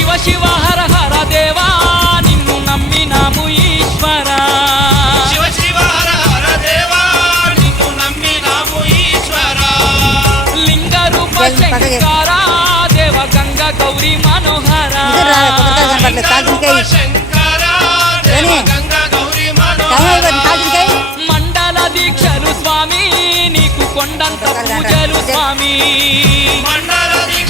శివ శివ హర హర దేవా నిన్ను నమ్మినాము ఈశ్వర శివ శివ హర హర దేవా నిన్ను నమ్మినాము ఈశ్వర లింగ రూప శంకర దేవ గంగా గౌరీ మనోహర మండల దీక్షలు స్వామి నీకు కొండంత పూజలు స్వామి మండల దీక్ష